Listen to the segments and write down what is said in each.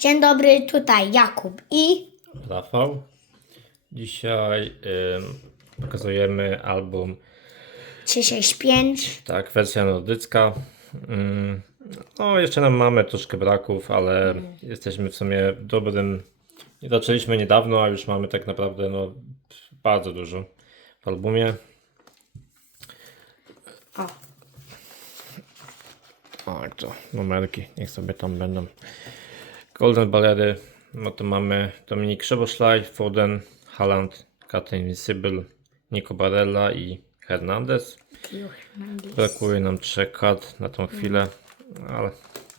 Dzień dobry, tutaj Jakub i Rafał. Dzisiaj ym, pokazujemy album, 365. tak, wersja nordycka. Ym, no, jeszcze nam mamy troszkę braków, ale jesteśmy w sumie w dobrym. Zaczęliśmy niedawno, a już mamy tak naprawdę no, bardzo dużo w albumie. O, O, jak to, numerki, niech sobie tam będą. Golden Ballery, no to mamy Dominik Szeboszlaj, Foden, Haaland, Kate Invincible, Nico Barella i Hernandez. Brakuje nam trzech kart na tą chwilę, ale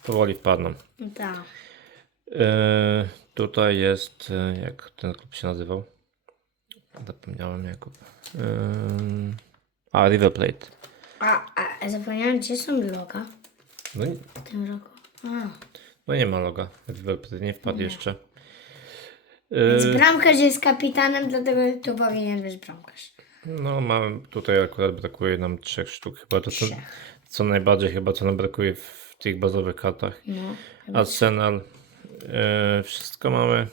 powoli wpadną. Tak. Yy, tutaj jest, yy, jak ten klub się nazywał? Zapomniałem Jakub. Yy, a, River Plate. A, a zapomniałem, gdzie są loga No, i- w tym roku. A. no nie ma loga, nie wpadł jeszcze. Więc Yy, bramkarz jest kapitanem, dlatego to powinien być bramkarz. No, mamy tutaj akurat brakuje nam trzech sztuk. Chyba to co, co najbardziej chyba co nam brakuje w tych bazowych kartach. No. Arsenal. E, wszystko mamy.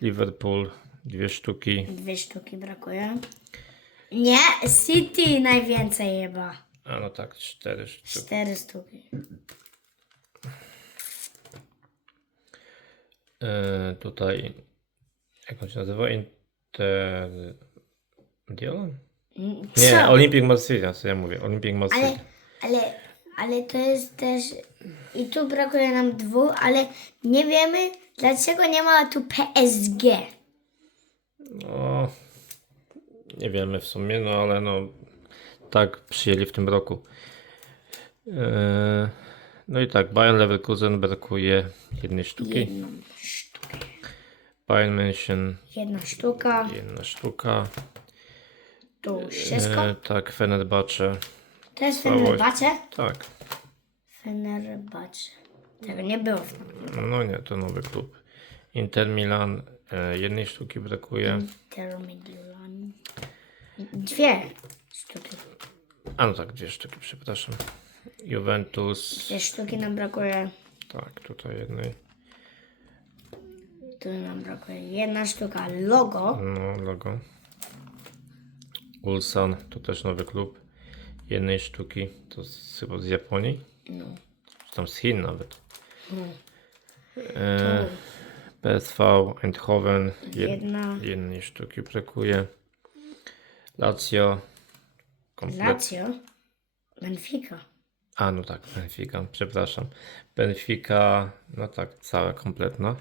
Liverpool. Dwie sztuki. Dwie sztuki brakuje. Nie, City najwięcej chyba. A no tak, cztery sztuki. Cztery sztuki. Tutaj. Jak on się nazywa? Inter. Diolon? Mm, Nie, Co? Olympic Marsylia, co ja mówię. Olympic Marsylia. Ale, ale, ale to jest też. I tu brakuje nam dwóch, ale nie wiemy, dlaczego nie ma tu PSG. No, nie wiemy w sumie, no ale no tak przyjęli w tym roku. Eee, no i tak, Bayern Leverkusen brakuje jednej sztuki. Jedną sztukę. Bayern München Jedna sztuka. jedna sztuka. Tu wszystko. Eee, tak, Fenerbahce. To jest całość. Fenerbahce. Tak, Fenerbahce. Tego nie było w tym. no nie, to nowy klub. Inter Milan e, jednej sztuki brakuje. Inter Milan. Dwie sztuki. A no tak, dwie sztuki, przepraszam. Juventus, Dwie sztuki nam brakuje. tak, tutaj jednej. Tu nam brakuje jedna sztuka. Logo. No, logo. Ulsan to też nowy klub. Jednej sztuki. To z, chyba z Japonii. No. Czy tam z Chin nawet. no. E, PSV Eindhoven. Jed, Jedna. jednej sztuki brakuje. Lazio. Komplet. Lazio. Benfica. A, no tak, Benfica, przepraszam. Benfica, no tak, cała kompletna.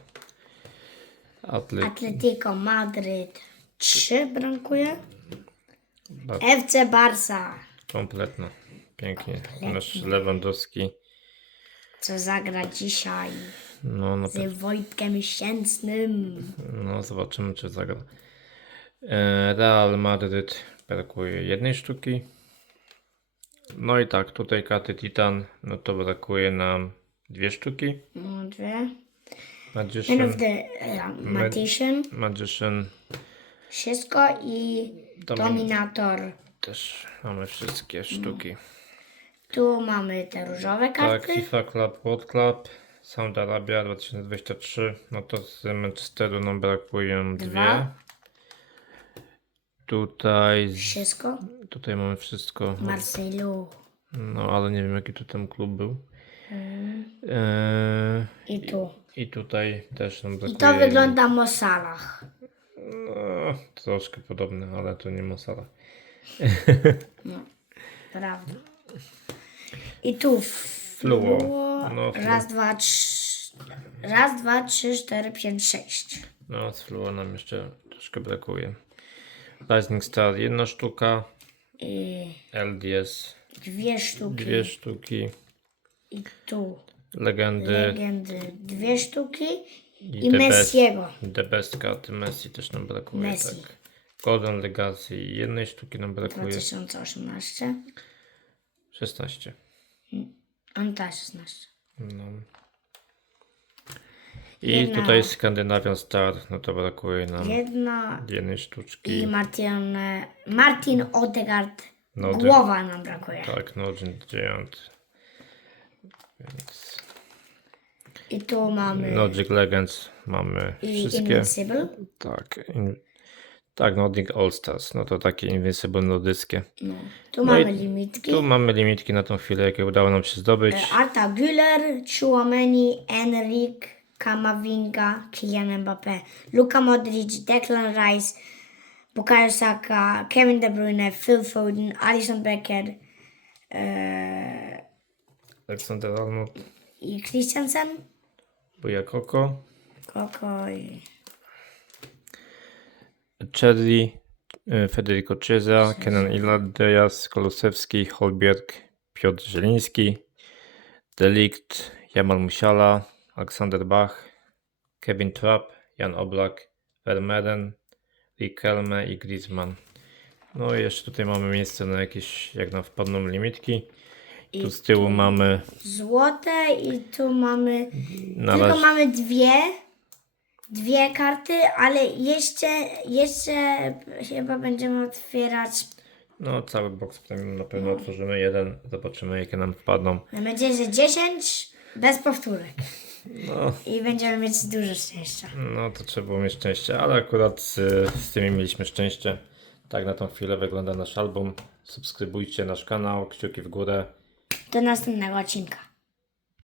Atlet, Atletico Madryt. Trzy brakuje. Bar- FC Barca. kompletna. Pięknie. Nasz Lewandowski. Co zagra dzisiaj No, na z Wojtkiem Miesięcznym. No, zobaczymy, czy zagra. E, Real Madryt brakuje jednej sztuki. No i tak, tutaj karty Titan, no to brakuje nam dwie sztuki. No, dwie. Man Magician, of the uh, Magician. Magician Wszystko i Domin- Dominator. też mamy wszystkie sztuki. Tu mamy te różowe Tak, karty. FIFA Club, World Club, Saudi Arabia 2023, no to z Manchesteru nam brakują dwie. Dwa. Tutaj, z, Wszystko. tutaj mamy wszystko. Marsylu. No, ale nie wiem jaki tu ten klub był. Mm. Eee, I tu. I tutaj też nam I brakuje. to wygląda Mosalach. No, troszkę podobne, ale to nie Mosala. Prawda. I tu Fluo. No, fluo. Raz, dwa, trzy. Raz, dwa, trzy, cztery, pięć, sześć. No, z Fluo nam jeszcze troszkę brakuje. Rising Star jedna sztuka. I LDS dwie sztuki. dwie sztuki. I tu Legendy legendy dwie sztuki. i, I The Best, Messiego. The Best karty Messi też nam brakuje. Messi. Tak. Golden Legacy jednej sztuki nam brakuje. 2018. 16. On też 16. No. I Jedna. tutaj Skandinavian Star, no to brakuje nam Jedna jednej sztuczki. i Martin, Martin Odegaard. No, Głowa nam brakuje. Tak, Nogent Giant. Więc I tu mamy Logic Legends mamy i No, wszystkie. Invincible. Tak, in, tak, Nordic All Stars, no to takie Invincible nordyckie. No. Tu No i mamy limitki. Tu mamy limitki na tą chwilę, jakie udało nam się zdobyć. Arta Güler, Chouameni, Enrique, Kamavinga, Kylian Mbappé, Luka Modric, Declan Rice, Bukayo Saka, Kevin De Bruyne, Phil Foden, Alisson Becker e, Aleksander Arnold, i Christensen. Buja Koko, i... Cherry, y, Federico Chiesa, Kenan Iladejas, Kolosewski, Holberg, Piotr Zieliński, Delikt, Jamal Musiala, Aleksander Bach, Kevin Trapp, Jan Oblak, Vermeeren, Riquelme i Griezmann. No i jeszcze tutaj mamy miejsce na jakieś, jak nam wpadną limitki. Tu z tyłu mamy Złote i tu mamy... na Tylko razie, mamy dwie, dwie karty, ale jeszcze, jeszcze chyba będziemy otwierać. no cały box premium na pewno otworzymy jeden, zobaczymy jakie nam wpadną. Mam nadzieję, że 10 bez powtórek. No, I będziemy mieć dużo szczęścia. no to trzeba było mieć szczęście, ale akurat z, z tymi mieliśmy szczęście. Tak na tą chwilę wygląda nasz album. Subskrybujcie nasz kanał, kciuki w górę. Do następnego odcinka.